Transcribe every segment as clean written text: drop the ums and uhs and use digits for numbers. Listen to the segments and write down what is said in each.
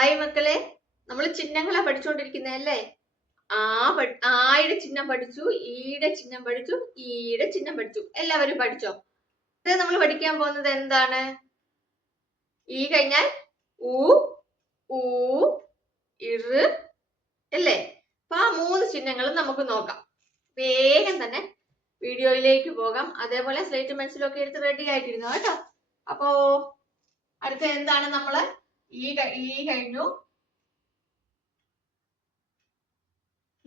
Hi മക്കളെ, നമ്മൾ ചിഹ്നങ്ങളാ പഠിച്ചുകൊണ്ടിരിക്കുന്നതല്ലേ. ആയുടെ ചിഹ്നം പഠിച്ചു, ഈയുടെ ചിഹ്നം പഠിച്ചു, ഈയുടെ ചിഹ്നം പഠിച്ചു. എല്ലാവരും പഠിച്ചോ? ഇത് നമ്മൾ പഠിക്കാൻ പോകുന്നത് എന്താണ്? ഈ കഴിഞ്ഞാൽ ഊ, ഊ, ഇറ് അല്ലേ? അപ്പൊ ആ മൂന്ന് ചിഹ്നങ്ങളും നമുക്ക് നോക്കാം. വേഗം തന്നെ വീഡിയോയിലേക്ക് പോകാം. അതേപോലെ സ്ലേറ്റ് പെൻസിലൊക്കെ എടുത്ത് റെഡി ആയിട്ടിരുന്നു കേട്ടോ. അപ്പോ അടുത്ത എന്താണ്? നമ്മള് ഈ കഴിഞ്ഞു.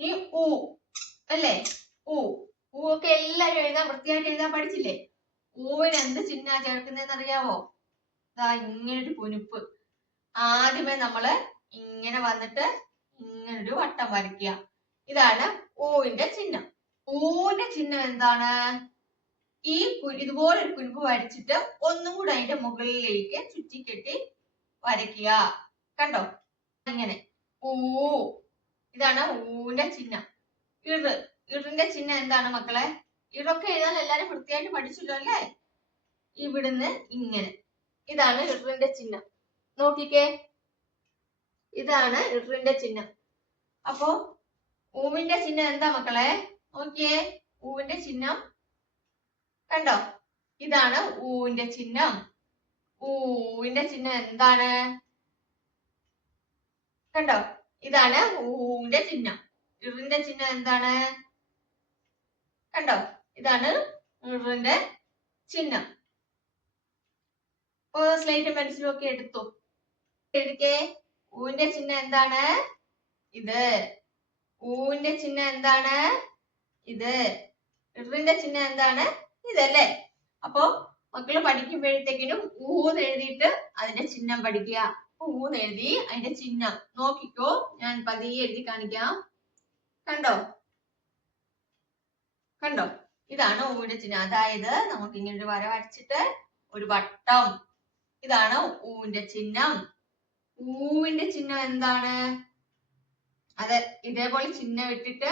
ഈ ഊ അല്ലേ? ഊ ഒക്കെ എല്ലാരും എഴുതാൻ വൃത്തിയായിട്ട് എഴുതാൻ പഠിച്ചില്ലേ? ഊവിന് എന്ത് ചിഹ്ന ചേർക്കുന്നതെന്ന് അറിയാവോ? ഇതാ ഇങ്ങനൊരു കുനിപ്പ്. ആദ്യമേ നമ്മള് ഇങ്ങനെ വന്നിട്ട് ഇങ്ങനൊരു വട്ടം വരയ്ക്കുക. ഇതാണ് ഊവിന്റെ ചിഹ്നം. ഊവിന്റെ ചിഹ്നം എന്താണ്? ഈ ഇതുപോലൊരു കുനിപ്പ് വരച്ചിട്ട് ഒന്നും കൂടെ അതിന്റെ മുകളിലേക്ക് ചുറ്റിക്കെട്ടി വരയ്ക്കുക. കണ്ടോ? ഇങ്ങനെ ഊ. ഇതാണ് ഊവിന്റെ ചിഹ്നം. ഇറിന്റെ ചിഹ്നം എന്താണ് മക്കളെ? ഇറൊക്കെ എഴുതാൻ എല്ലാരും വൃത്തിയായിട്ട് പഠിച്ചല്ലോ അല്ലേ? ഇവിടുന്ന് ഇങ്ങനെ. ഇതാണ് ഇറിന്റെ ചിഹ്നം. നോക്കിക്കേ, ഇതാണ് ഇറിന്റെ ചിഹ്നം. അപ്പോ ഊവിന്റെ ചിഹ്നം എന്താ മക്കളെ? നോക്കിയേ, ഊവിന്റെ ചിഹ്നം കണ്ടോ? ഇതാണ് ഊവിന്റെ ചിഹ്നം. ഊവിന്റെ ചിഹ്നം എന്താണ്? കണ്ടോ? ഇതാണ് ഊവിന്റെ ചിഹ്നം. ഇറിന്റെ ചിഹ്നം എന്താണ്? കണ്ടോ? ഇതാണ് ഇറിന്റെ ചിഹ്നം. ഇപ്പൊ സ്ലേറ്റ് പെൻസിലും ഒക്കെ എടുത്തു എഴുതിക്കേ. ഊവിന്റെ ചിഹ്നം എന്താണ്? ഇത്. ഊവിന്റെ ചിഹ്നം എന്താണ്? ഇത്. ഇറിന്റെ ചിഹ്നം എന്താണ്? ഇതല്ലേ? അപ്പൊ മക്കള് പഠിക്കുമ്പോഴത്തേക്കിനും ഊന്ന് എഴുതിയിട്ട് അതിന്റെ ചിഹ്നം പഠിക്കുക. ഊന്ന് എഴുതി അതിന്റെ ചിഹ്നം നോക്കിക്കോ. ഞാൻ പതിയെ എഴുതി കാണിക്കാം. കണ്ടോ? കണ്ടോ? ഇതാണ് ഊവിന്റെ ചിഹ്നം. അതായത് നമുക്ക് ഇങ്ങനെ ഒരു വര വരച്ചിട്ട് ഒരു വട്ടം. ഇതാണ് ഊവിന്റെ ചിഹ്നം. ഊവിന്റെ ചിഹ്നം എന്താണ്? അത് ഇതേപോലെ ചിഹ്നം ഇട്ടിട്ട്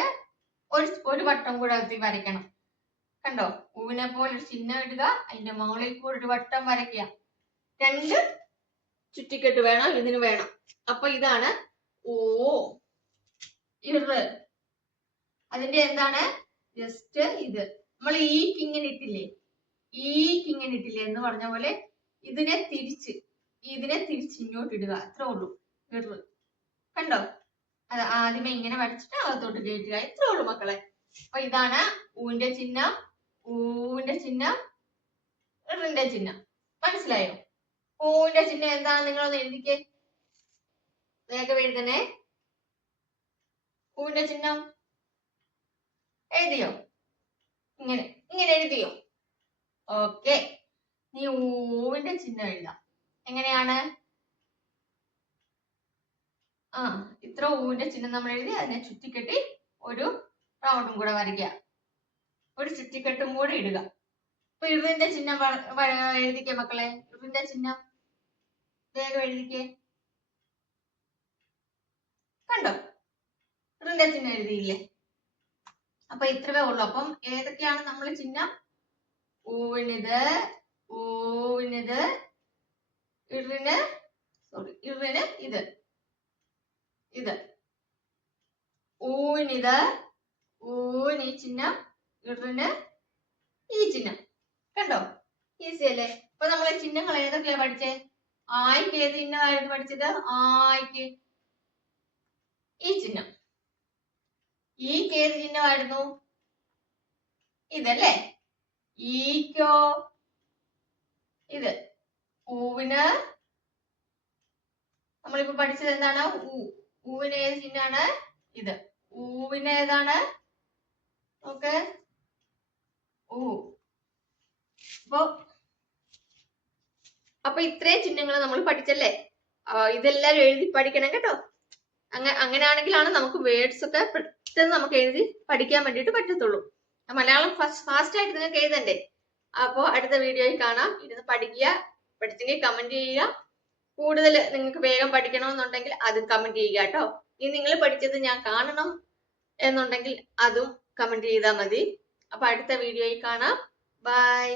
ഒരു വട്ടം കൂടെ അകത്തി വരയ്ക്കണം. കണ്ടോ? ഊവിനെ പോലെ ഒരു ചിഹ്നം ഇടുക, അതിന്റെ മുകളിൽ കൂടെ ഒരു വട്ടം വരയ്ക്കുക. രണ്ട് ചുറ്റിക്കെട്ട് വേണം ഇതിന് വേണം. അപ്പൊ ഇതാണ് ഊ. ഇറ് അതിന്റെ എന്താണ്? ജസ്റ്റ് ഇത്. നമ്മൾ ഈക്ക് ഇങ്ങനെ ഇട്ടില്ലേ, ഈക്ക് ഇങ്ങനെ ഇട്ടില്ലേ എന്ന് പറഞ്ഞ പോലെ ഇതിനെ തിരിച്ച് ഇങ്ങോട്ട് ഇടുക. അത്രേ ഉള്ളൂ ഇറ്. കണ്ടോ? അത് ആദ്യമേ ഇങ്ങനെ വരച്ചിട്ട് അകത്തോട്ട് കയറ്റുക. ഇത്രേ ഉള്ളൂ മക്കളെ. അപ്പൊ ഇതാണ് ഊവിന്റെ ചിഹ്നം, ഊവിന്റെ ചിഹ്നം, ഇറിന്റെ ചിഹ്നം. മനസ്സിലായോ? ഊവിന്റെ ചിഹ്നം എന്താണ്? നിങ്ങളൊന്ന് എഴുതിക്കേ, വേഗം എഴുതണേ. ഊവിന്റെ ചിഹ്നം എഴുതിയോ? ഇങ്ങനെ എഴുതിയോ? ഓക്കെ. നീ ഊവിന്റെ ചിഹ്നം എഴുതാം. എങ്ങനെയാണ്? ഇത്ര ഊവിന്റെ ചിഹ്നം നമ്മൾ എഴുതി അതിനെ ചുറ്റിക്കെട്ടി ഒരു റൗണ്ടും കൂടെ വരയ്ക്കുക. ഒരു ചുറ്റിക്കെട്ടും കൂടെ ഇടുക. അപ്പൊ ഇറിന്റെ ചിഹ്നം എഴുതിക്കേ മക്കളെ. ഇറിന്റെ ചിഹ്നം വേഗം എഴുതിക്കേ. കണ്ടോ? ഇറിന്റെ ചിഹ്നം എഴുതിയില്ലേ? അപ്പൊ ഇത്രവേ ഉള്ളൂ. അപ്പം ഏതൊക്കെയാണ് നമ്മൾ ചിഹ്നം? ഊവിനിത്, ഊവിനിത്, ഇറിന് ഇത്, ഇത്. ഊവിനിത്, ഊവിന് ഈ ചിഹ്നം, ഇറിന് ഈ ചിഹ്നം. കണ്ടോ? ഈസി അല്ലേ? അപ്പൊ നമ്മളെ ചിഹ്നങ്ങൾ ഏതൊക്കെയാ പഠിച്ചേ? ആയിക്ക് ഏത് ചിഹ്നമായിരുന്നു പഠിച്ചത്? ആയിക്ക് ഈ ചിഹ്നം. ഈക്ക് ഏത് ചിഹ്നമായിരുന്നു? ഇതല്ലേ? ഈക്കോ ഇത്. ഊവിന് നമ്മളിപ്പോ പഠിച്ചത് എന്താണ്? ഊവിന് ഏത് ചിഹ്നമാണ്? ഇത്. ഊവിന് ഏതാണ്? നോക്ക്, ഊ. അപ്പൊ ഇത്രയും ചിഹ്നങ്ങൾ നമ്മൾ പഠിച്ചല്ലേ? ഇതെല്ലാരും എഴുതി പഠിക്കണം കേട്ടോ. അങ്ങനെയാണെങ്കിലാണ് നമുക്ക് വേർഡ്സ് ഒക്കെ പെട്ടെന്ന് നമുക്ക് എഴുതി പഠിക്കാൻ വേണ്ടിയിട്ട് പറ്റത്തുള്ളൂ. മലയാളം ഫാസ്റ്റ് ആയിട്ട് നിങ്ങൾക്ക് എഴുതണ്ടേ? അപ്പോ അടുത്ത വീഡിയോയിൽ കാണാം. ഇരുന്ന് പഠിക്കുക. പഠിച്ചെങ്കിൽ കമന്റ് ചെയ്യുക. കൂടുതൽ നിങ്ങൾക്ക് വേഗം പഠിക്കണമെന്നുണ്ടെങ്കിൽ അത് കമന്റ് ചെയ്യുക കേട്ടോ. ഇനി നിങ്ങൾ പഠിച്ചത് ഞാൻ കാണണം എന്നുണ്ടെങ്കിൽ അതും കമന്റ് ചെയ്താൽ മതി. അപ്പൊ അടുത്ത വീഡിയോയിൽ കാണാം. ബൈ.